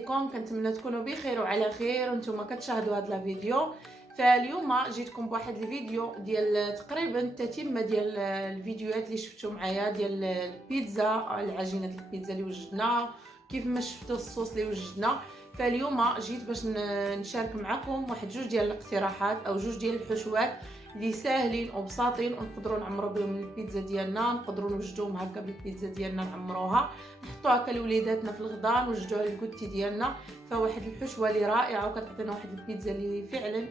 عليكم، كنتمنى تكونوا بخير وعلى خير وانتم كتشاهدوا هذا الفيديو. فاليوم جيتكم بواحد الفيديو ديال تقريبا التتمه ديال الفيديوهات اللي شفتوا معايا ديال البيتزا، العجينه البيتزا اللي وجدنا، كيف ما شفتوا الصوص اللي وجدنا. فاليوم جيت باش نشارك معكم واحد جوج ديال الاقتراحات او جوج ديال الحشوات اللي ساهلين وبساطين ونقدروا نعمروا بهم البيتزا ديالنا، نقدروا نوجدوهم هكا بالبيتزا ديالنا، نعمروها نحطوها هكا لوليداتنا في الغداء، نوجدوها للكوتي ديالنا. فواحد الحشوه اللي رائعه وكتعطينا واحد البيتزا اللي فعلا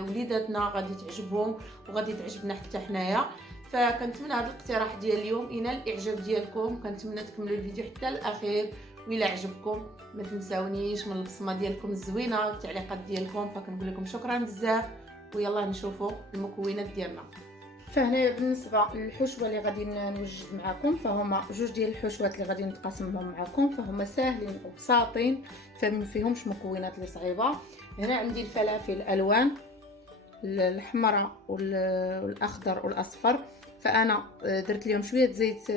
وليداتنا غادي تعجبهم وغادي تعجبنا حتى حنايا. فكنتمنى هذا الاقتراح ديال اليوم ينال الاعجاب ديالكم، كنتمنى تكملوا الفيديو حتى الاخير. وإلا عجبكم ما تنساونيش من البصمه ديالكم الزوينه والتعليقات ديالكم، فكنقول لكم شكرا بزاف. ويلا نشوفوا المكونات ديالنا. فهنا بالنسبه للحشوه اللي غادي نوجد معكم، فهما جوج ديال الحشوات اللي غادي نتقاسمهم معكم، فهما ساهلين وبساطين، فما فيهمش مكونات اللي صعيبه. هنا عندي الفلافل الالوان، الحمراء والاخضر والاصفر، فانا درت لهم شويه زيت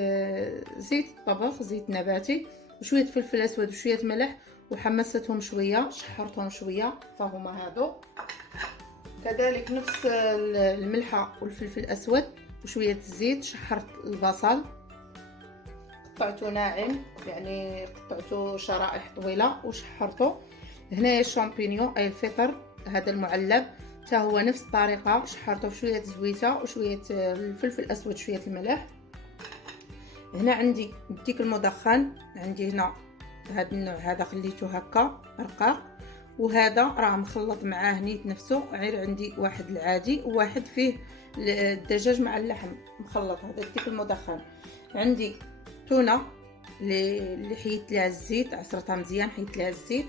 الطبخ، زيت نباتي، وشويه فلفل اسود وشويه ملح، وحمصتهم شويه، شحرتهم شويه، فهما هادو. كذلك نفس الملحه والفلفل الاسود وشويه الزيت، شحرت البصل قطعته ناعم، يعني قطعته شرائح طويله وشحرته. هنايا الشامبينيون اي الفطر، هذا المعلب حتى هو نفس الطريقه، شحرته بشويه زويته وشويه الفلفل الاسود شويه الملح. هنا عندي الديك المدخن، عندي هنا هذا النوع هذا خليته هكا رقاق، وهذا راه مخلط معاه نيت نفسه، غير عندي واحد العادي وواحد فيه الدجاج مع اللحم مخلط، هذا الديك المدخن. عندي تونه اللي حيت لها الزيت، عصرتها مزيان حيت لها الزيت.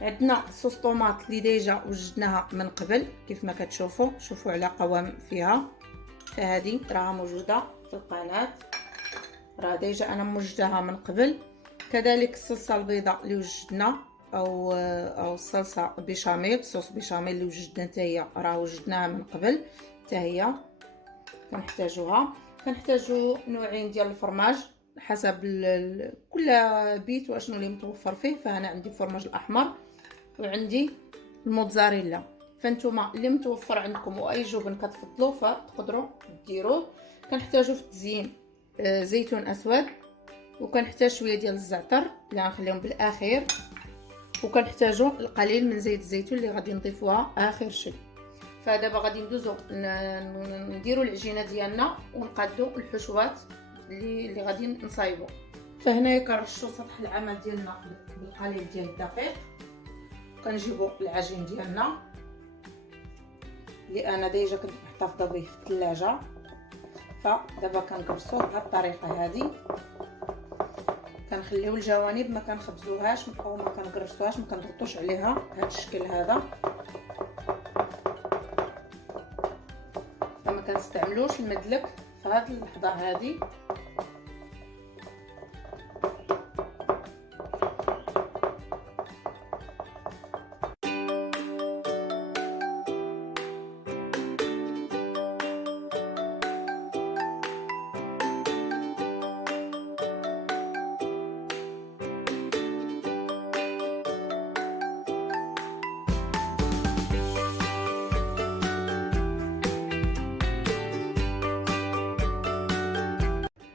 عندنا صوص طوماط اللي ديجا وجدناها من قبل كيف ما كتشوفوا، شوفوا على قوام فيها، فهذه راه موجوده في القناه، راه ديجا انا موجداها من قبل. كذلك الصلصه البيضاء اللي وجدنا او الصلصه بيشاميل، صوص بيشاميل اللي وجدنا حتى هي راه وجدناها من قبل، حتى هي كنحتاجوها. كنحتاجو نوعين ديال الفرماج حسب كل بيت واشنو اللي متوفر فيه، فانا عندي الفرماج الاحمر وعندي الموتزاريلا، فانتوما اللي متوفر عندكم واي جبن كتفضلوا فتقدروا ديروه. كنحتاجو في التزيين زيتون اسود، وكنحتاج شويه ديال الزعتر اللي غنخليهم بالاخير، وكنحتاجو القليل من زيت الزيتون اللي غادي نضيفوها اخر شيء. فدابا غادي ندوزو نديرو العجينه ديالنا ونقادو الحشوات اللي غادي نصايبو. فهنايا كنرشو سطح العمل ديالنا بالقليل ديال الدقيق، كنجيبو العجين ديالنا اللي انا ديجا كنت محتفظه به في الثلاجه، فدابا كنقرصوه بهذه الطريقه هذه، كنخليو الجوانب ما كنخبزوهاش او ما كنقرصوهاش، ما كنضغطوش عليها بهذا الشكل هذا، فما كنستعملوش المدلك في هذه اللحظه هذه.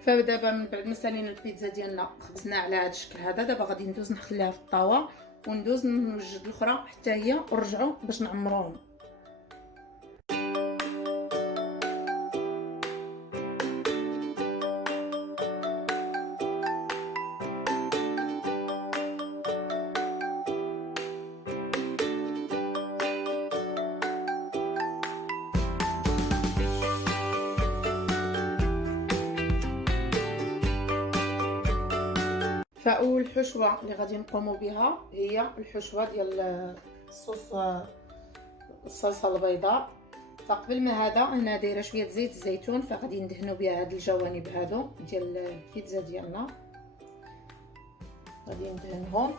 فدابا من بعد ما سالينا البيتزا ديالنا خبزنا على هذا الشكل هذا، دابا غادي ندوز نخليها في الطاوه وندوز نوجد الاخرى حتى هي ونرجعوا باش نعمروهم. فاول حشوه اللي غادي نقوموا بها هي الحشوه ديال الصلصه البيضاء. فقبل ما هذا هنا دايره شويه زيت الزيتون، فغادي ندهنوا بها هاد الجوانب هادو ديال البيتزا ديالنا، غادي ندهنهم.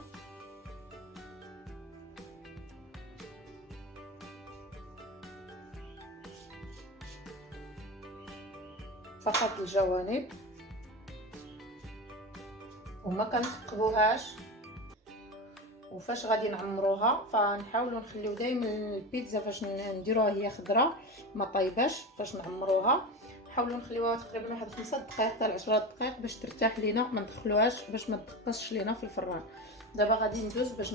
فقط الجوانب وما كنثقبوهاش وفاش غادي نعمروها فنحاولوا نخليو دائما البيتزا فاش نديروها هي خضراء ما طايباش. فاش نعمروها نحاولوا نخليوها تقريبا واحد 5 دقائق حتى 10 دقائق باش ترتاح لينا، ما ندخلوهاش باش ما تدقسش لينا في الفران. دابا غادي ندوز باش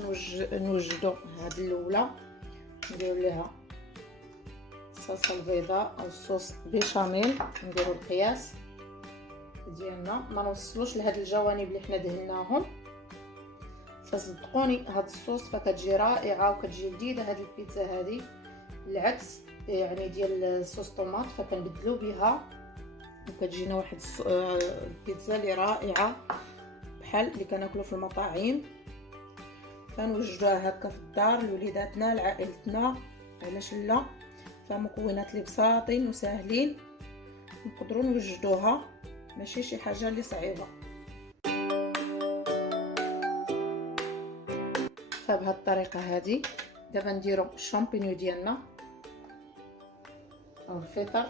نوجدوا هاد الاولى، نديروا ليها الصلصه البيضاء او الصوص بيشاميل، نديروا القياس ديالنا، ما نوصلوش لهاد الجوانب اللي حنا دهناهم. فصدقوني هاد الصوص فكتجي رائعه وكتجي لذيذه هاد البيتزا هذه، العكس يعني ديال الصوص طوماط فكنبدلو بها وكتجينا واحد البيتزا اللي رائعه بحال اللي كناكلو في المطاعم. فنوجدوها هكا في الدار لوليداتنا لعائلتنا، علاش لا؟ فمكونات اللي بساطين وساهلين نقدروا نوجدوها، ماشي شي حاجه اللي صعيبه. فبهذه الطريقه هذه دابا نديرو الشامبينيو ديالنا او الفطر،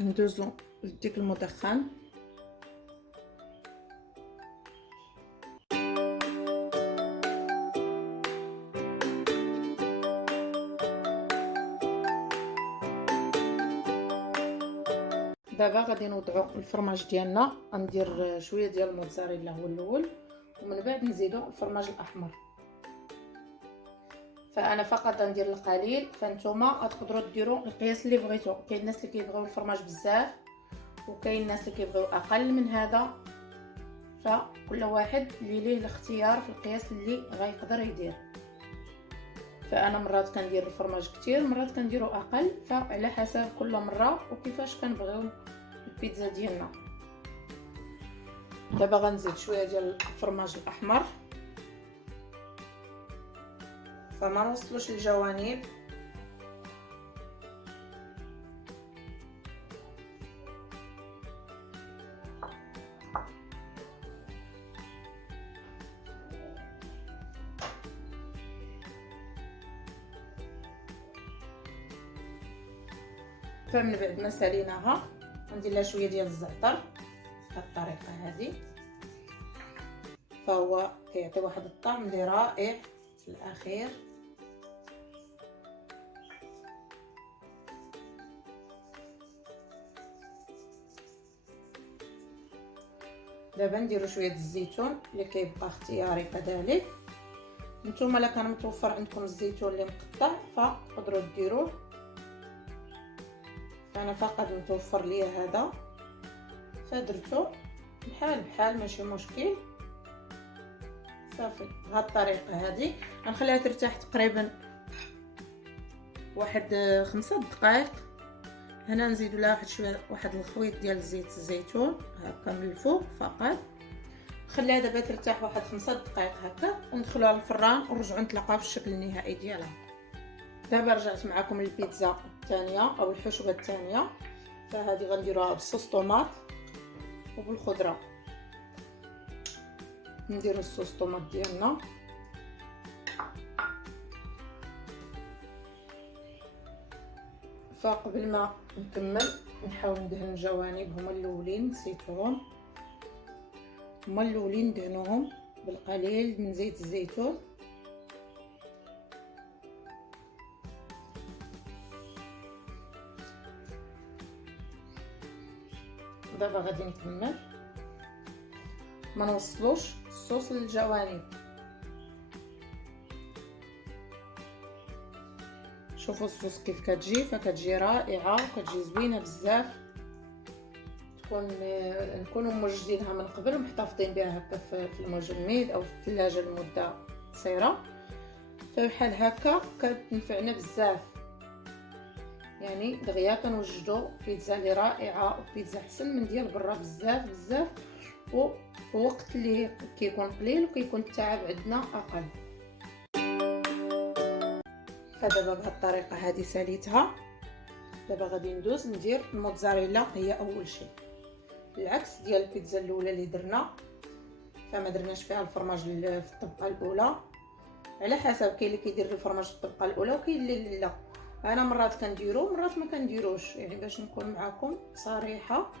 ندوزو لديك المدخن دابا غادي نوضعو الفرماج ديالنا. غندير شويه ديال الموتزاريلا هو الاول ومن بعد نزيدو الفرماج الاحمر. فانا فقط غندير القليل، فانتوما تقدروا ديروا القياس اللي بغيتو. كاين الناس اللي كيبغيو الفرماج بزاف وكاين الناس اللي كيبغيو اقل من هذا، فكل واحد اللي ليه الاختيار في القياس اللي غيقدر يدير. فانا مرات كندير الفرماج كتير، مرات كنديرو اقل، فعلى حسب كل مره وكيفاش كنبغيو البيتزا ديالنا. دابا غنزيد شويه ديال الفرماج الاحمر، فما نوصلوش الجوانب. فمن بعد ما ساليناها ندير لها شويه ديال الزعتر بهذه الطريقه هذه، فهو كيعطي واحد الطعم اللي رائع في الاخير. دابا نديرو شويه الزيتون اللي كيبقى اختياري كذلك. نتوما الا كان متوفر عندكم الزيتون اللي مقطع فتقدروا ديروه، انا فقط متوفر ليا هذا فدرتو بحال بحال ماشي مشكل. صافي بهذه الطريقه هذه غنخليها ترتاح تقريبا واحد 5 دقائق. هنا نزيد لها واحد شويه واحد الخويط ديال زيت الزيتون هكا من الفوق فقط. نخليها دابا ترتاح واحد 5 دقائق هكا وندخلوها للفران ونرجعوا نتلاقاو في الشكل النهائي ديالها. دابا رجعت معكم البيتزا الثانيه او الحشوه الثانيه، فهذه غنديروها بصوص طوماط وبالخضره. نديرو الصوص طوماط ديالنا، فقبل ما نكمل نحاول ندهن الجوانب. هما الاولين نسيتهم، هما الاولين ندهنوهم بالقليل من زيت الزيتون. دابا غادي نكمل، ما نوصلوش الصوص للجوانب. شوفوا الصوص كيف كتجي، فكتجي رائعه وكتجي زوينه بزاف. نكونوا موجدينها من قبل ومحتفظين بها هكا في المجمد او في الثلاجه لمده قصيره، فبحال هكا كتنفعنا بزاف. يعني دغيا كنوجدوا بيتزا اللي رائعه وبيتزا احسن من ديال برا بزاف بزاف، وفي وقت اللي كيكون قليل وكيكون التعب عندنا اقل. فدابا بهذه الطريقه هذه ساليتها. دابا غادي ندوز ندير الموتزاريلا هي اول شيء، العكس ديال البيتزا الاولى اللي درنا، فما درناش فيها الفرماج في الطبقه الاولى. على حسب، كاين اللي كيدير الفرماج في الطبقه الاولى وكاين اللي لا. انا مرات كنديرو مرات ما كنديروش، يعني باش نكون معكم صريحه.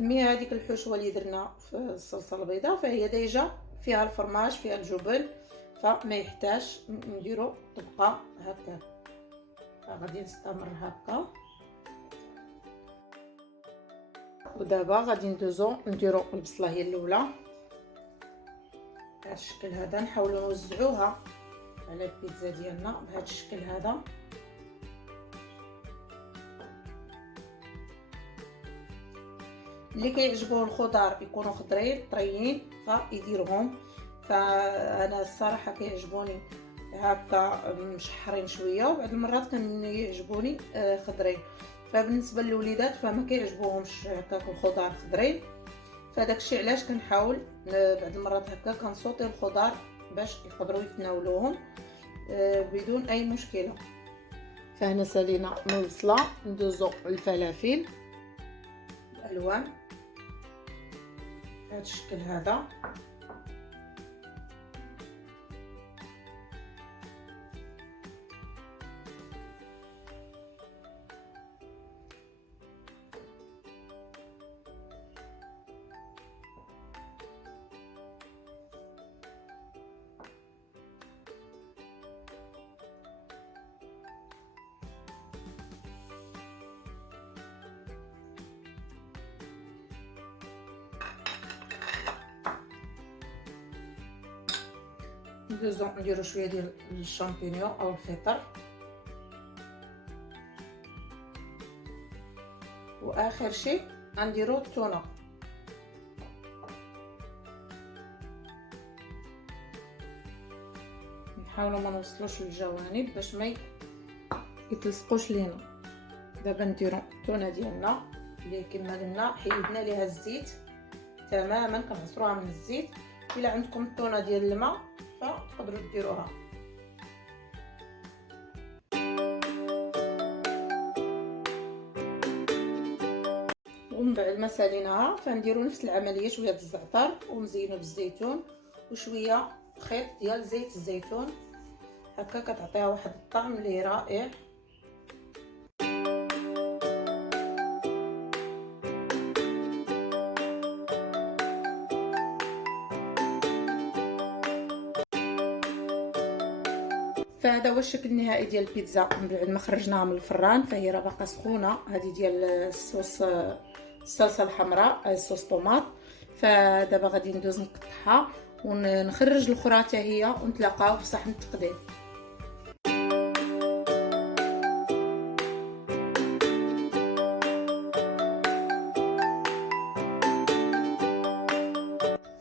مي هذيك الحشوه اللي درنا في الصلصه البيضاء فهي ديجا فيها الفرماج فيها الجبن، فما يحتاج نديرو تبقى هكا. فغادي نستمر هكا. ودابا غادي ندوزو نديرو البصله هي الاولى بهذا الشكل هذا. نحاولوا نوزعوها على البيتزا ديالنا بهذا الشكل هذا. اللي كيعجبوه الخضار يكونوا خضرين طريين فيديرهم، فانا الصراحه كيعجبوني هكا مشحرين شويه، وبعض المرات كيعجبوني خضرين. فبالنسبه للوليدات فما كيعجبوهمش هكاك الخضار خضرين، فداك الشيء علاش كنحاول بعض المرات هكا كنصوتي الخضار باش يقدروا يتناولوهم بدون اي مشكله. فهنا سالينا من البصله ندوزو الفلافل الالوان بهذا الشكل هذا. ندوزو نديرو شويه ديال الشامبينيون او الفطر، واخر شيء غنديرو التونه. نحاولوا ما نوصلوش للجوانب باش ما يتلصقوش لينا. دابا نديرو التونه ديالنا اللي كما قلنا حيدنا ليها الزيت تماما، كنعصروها من الزيت. الا عندكم التونه ديال الماء فتقدروا ديروها. ومن بعد ما ساليناها فنديروا نفس العمليه، شويه الزعتر ونزينوا بالزيتون وشويه خيط ديال زيت الزيتون، هكا كتعطيها واحد الطعم اللي رائع. فهذا هو الشكل النهائي ديال البيتزا من بعد ما خرجناها من الفران. فهي راه باقا سخونه. هذه ديال الصوص الصلصه الحمراء الصوص طوماط. فدابا غادي ندوز نقطعها ونخرج الاخرى حتى هي ونتلاقاو في صحن التقديم.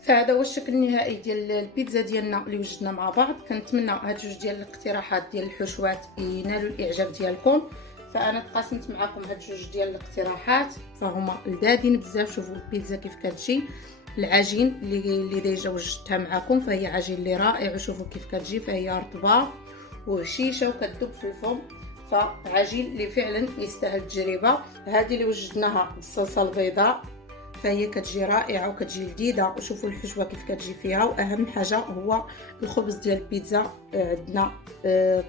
فهذا هو الشكل النهائي ديال البيتزا ديالنا اللي وجدنا مع بعض. كنتمنى هاد جوج ديال الاقتراحات ديال الحشوات ينالوا الاعجاب ديالكم. فانا تقاسمت معكم هاد جوج ديال الاقتراحات، فهما لذاذين بزاف. شوفوا البيتزا كيف كتجي، العجين اللي ديجا وجدتها معكم فهي عجين اللي رائع، وشوفوا كيف كتجي فهي رطبه وهشيشه وكتذوب في الفم، فعجين اللي فعلا يستاهل التجربه. هذه اللي وجدناها بالصلصه البيضاء فهي كتجي رائعه وكتجي لذيذه، وشوفوا الحشوه كيف كتجي فيها. واهم حاجه هو الخبز ديال البيتزا عندنا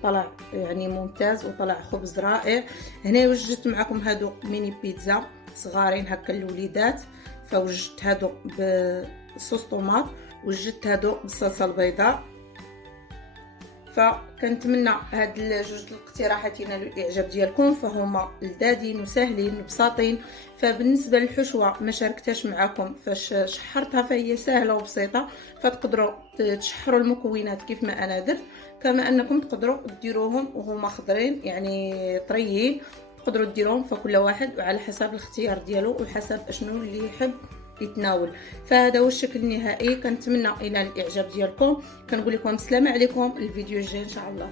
طلع يعني ممتاز وطلع خبز رائع. هنا وجدت معكم هادو ميني بيتزا صغارين هكا للوليدات، فوجدت هادو بصوص طوماط وجدت هادو بالصلصه البيضاء. فكنتمنى هاد جوج الاقتراحات ينالوا الاعجاب ديالكم، فهما لذاذين وساهلين وبساطين. فبالنسبه للحشوه ما شاركتهاش معكم فاش شحرتها، فهي سهله وبسيطه، فتقدروا تشحروا المكونات كيف ما انا درت، كما انكم تقدروا ديروهم وهما خضرين يعني طريين، تقدروا ديروهم. فكل واحد وعلى حسب الاختيار ديالو وحسب اشنو اللي يحب يتناول. فهذا هو الشكل النهائي. كنتمنى الى الاعجاب ديالكم. كنقول لكم السلام عليكم، الفيديو الجاي ان شاء الله.